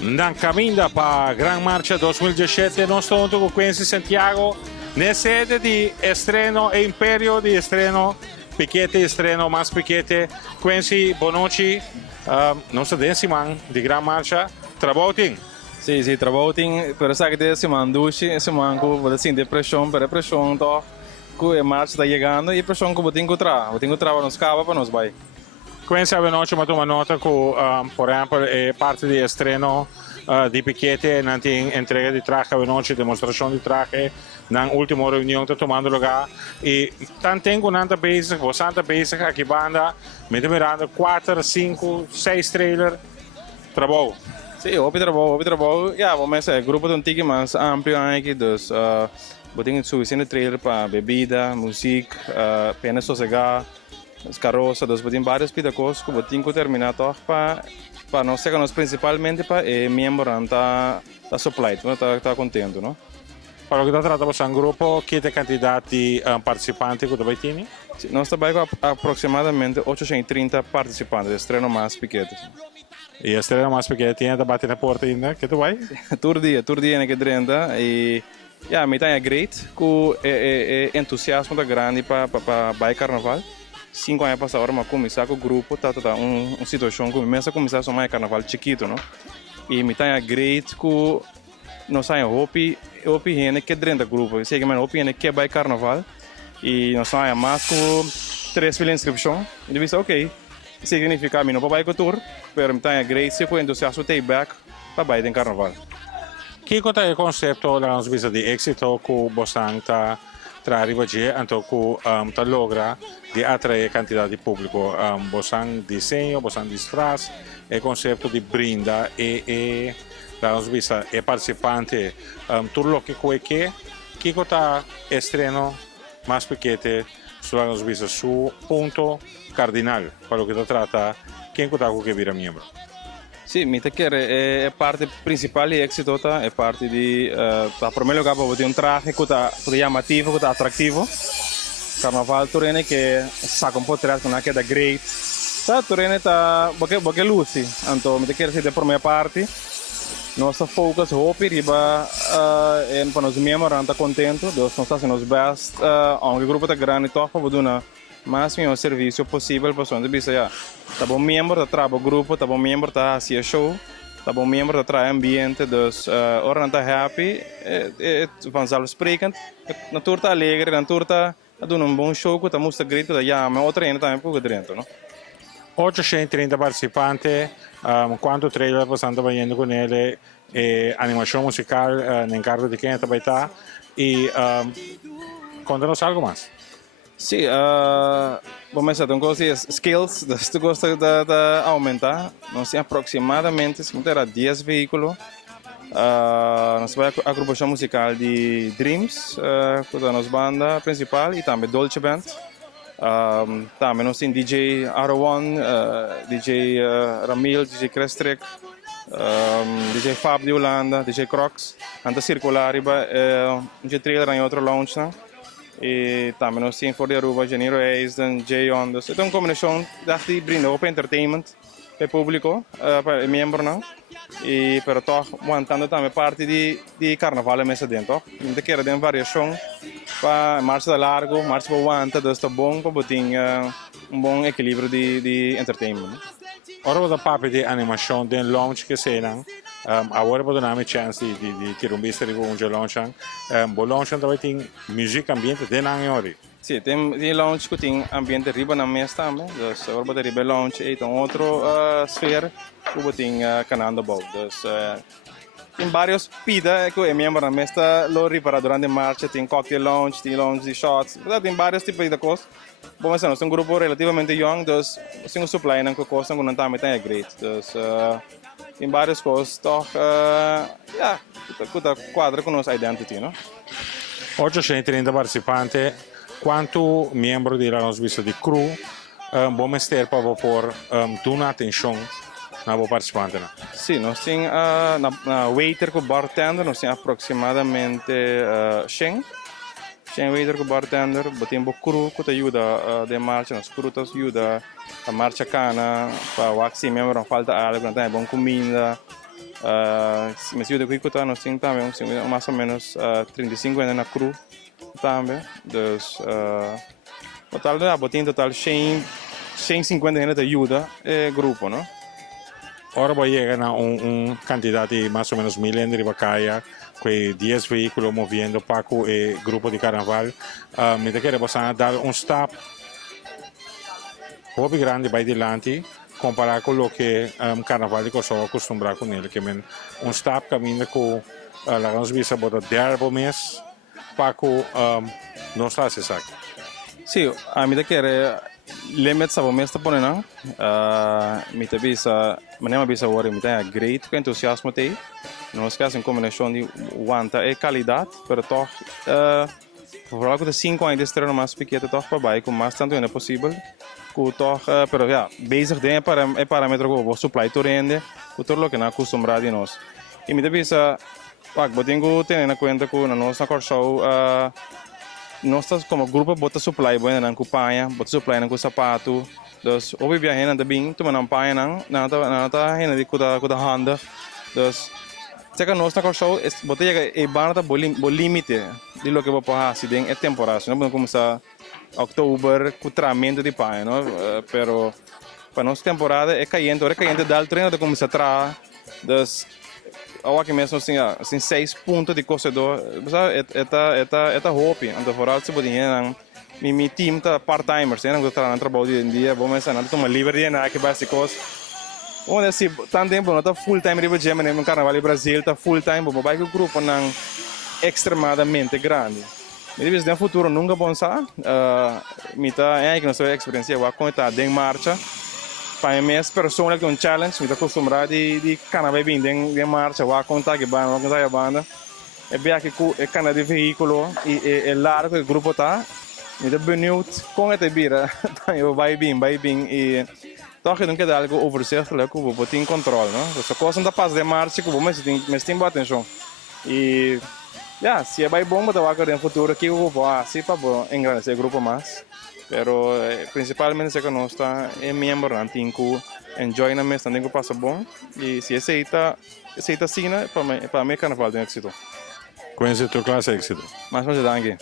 Na caminda para a Gran Marcha 2017, nós estamos com Quincy Santiago, na sede de estreno Império de estreno, Piquete estreno, mais Piquete. Quincy, boa noite. Nossa décima de Gran Marcha, trabalho. Sim, sim, trabalho, pero sabe que esse man duche, esse man com assim depressão, para depressão, então, que a marcha está chegando e pressão que botinho trava nos cava para nos vai. Quincy, a noite uma toma nota que, por exemplo, é parte de estreno di Piquete, não tem entrega de traje, a noite, demonstração de traje, na última reunião está tomando lugar e tanto nada basic, bastante basic, aqui banda, me mirando 4, 5, 6 trailer, trabalho. Sim, hobby trabalho, ja, vamos a grupo de um tique mais amplo aqui, dus, botinho suficiente trailer para bebida, música, pena sossegar, as carroças, dus botinho várias pitacos, que botinho terminar para nós chegar principalmente para membro tá supply, tá contento, não? Para o que trata você um grupo, que tem quantidade de participantes que você tem? Nós trabalhamos com aproximadamente 830 participantes, estreno mais pequeno. E a estrela mais pequena tinha de bater na porta ainda, que tu vai? Todo dia que drenda e ja, me tá great, com entusiasmo da grande para vai carnaval. 5 anos passaram, mas começar com o grupo, tá uma situação que começa a começar a mais carnaval chiquito, não? E me tá great com nós saímos hopi gente que drenda grupo, sei que mais hopi gente que vai carnaval e nós saímos mais com 3 mil inscrições. E disse ok, significa que não vai com tour, mas me tá great se com entusiasmo take back para vai em carnaval. Que é o conceito da nossa visa de êxito que o Bosan está arriva a então que tá logra de atrair quantidade de público. Bosan desenho, Bosan disfraz, o conceito de brinda e da nossa visa é participante tudo o que está estreno mais pequeno sulla nossa visa su ponto cardinal para o que trata quem está com que vira membro. Sim, me quer é parte principal e êxito é parte de a primeiro lugar para ter um traje que está chamativo, que está atrativo. Carnaval Torene que saca um pouco atrás com aquela great. Tá Torene tá porque luce, então me quer ser da primeira parte. Nossa focus hope riba para nós membros tá contento, nós estamos fazendo os best, um grupo tá grande toca para dar mais o serviço possível para os bisa já. Tá bom membro tá trabalha grupo, tá bom membro tá fazia show, tá bom membro tá traz ambiente, dus ora tá happy, van zal spreken, na tour tá alegre, na tour tá dando um bom show, tá mostra grito da já, mas outra ainda tá um pouco dentro, não? 830 participantes, quanto trailer você está trabalhando com ele, animação musical, no encargo de quem está trabalhando e conta-nos algo mais. Sim, vamos a então skills, se gosta de aumentar, nós temos aproximadamente, se não 10 veículos, nós temos a agrupação musical de Dreams, que é a nossa banda principal, e também Dolce Band. Também nós temos DJ R1, DJ Ramil, DJ Krestrek, DJ Fab de Holanda, DJ Crocs, anda circular, um trailer em outro launch, né? E também nós temos Ford Aruba, Janeiro Reis, Jay Ondas. Então, uma combinação de brinda para entertainment, para o público, para membro, não? E para todos, montando também parte de carnaval mesa dentro. Então, quero ter variação para marcha largo, marcha para aguanta, então está bom para botar bom equilíbrio de entertainment. Ora da papo de animação de launch que será, agora vou dar uma chance de ter vista de um launch, o launch também tem música ambiente de nanhori. Sim, tem launch que tem ambiente riba na mesa também, então agora vou ter riba launch e então outra esfera que vou ter canando bom, então tem vários pida que é membro na mesa lori para durante a marcha, tem cocktail lounge, tem lounge de shots, tem vários tipos de coisas. Bom, mas nós temos um grupo relativamente young, então temos um supply que custa que não também é great, então tem várias coisas, então quadra com nossa identity, não? 830 participantes, quanto membro de nossa vista de crew, vamos ter para pôr uma atenção na participante, não? Sim, nós temos na waiter com bartender, nós temos aproximadamente 100. Sem waiter com bartender, botem bo crew que te ajuda de marcha, nas crew te ajuda a marcha cana, para o axi mesmo não falta algo, não tem bom comida. Me ajuda com isso, nós temos também mais ou menos 35 na crew também. Dus, total, botem total 150 gente te ajuda é grupo, não? Ora vai chegar a quantidade de mais ou menos 1000 em Ribacaya, com 10 veículos movendo para o grupo de carnaval. Me quero você dar stop muito grande vai diante, comparado com o que carnaval de Kosovo acostumado com ele, que é stop caminho com a nossa visa bota 10 mês para o nosso assessor. Sim, a minha quer limit sa mês tá ponendo, me te bisa, maneira bisa worry, me tem great com entusiasmo te. Nós queremos em combinação de wanta e qualidade, pero toch, vooral com 5 anos de estrela mais pequeno, toch para baixo, com mais tanto ainda possível. Com toch, pero ja, bezig de é parâmetro que o supply to rende, com tudo o que não acostumado de nós. E me te bisa, botinho tendo em conta que na nossa corso, nós como grupo bota supply boa na companhia, bota supply na com sapato, dus obi viaje na também, tu não paia na tá renda de com Honda, dus Seka nós na corso, bota e barata bo limite de lo que vou fazer se tem é temporada, não podemos começar outubro com tratamento de paia, não? Pero para nossa temporada é caindo dá o treino de começar a tra, dus aqui mesmo assim 6 pontos de corredor, é hope, então vooral se pode mi team tá part-timers, né, não tá trabalho de dia, vamos pensar, não toma livre na que básicos. Onde assim, tanto tempo não tá full time riba gem no carnaval do Brasil, tá full time, bo vai que o grupo não extremadamente grande. Me diz no futuro nunca pensar, me tá é que não sou experiência, eu vou tá em marcha. Para mim, pessoal que um challenge, me está acostumado de carnaval bem de marcha, vou contar que a banda, é bem aqui é cana de veículo e é largo o grupo tá, me está bonito com essa bira, eu vai bem e toch não quer algo overzichtelijk, que vou ter em controle, não? Você coisa não passa de marcha, que vou mas tem boa atenção e se é bem bom, mas vai no futuro que eu vou assim para bom engrandecer o grupo mais. Pero principalmente se que nós está é membro não tem que enjoy na mesa, tem que passar bom e se aceita assim para mim carnaval tem êxito. Conhece tua classe êxito. Mas danke.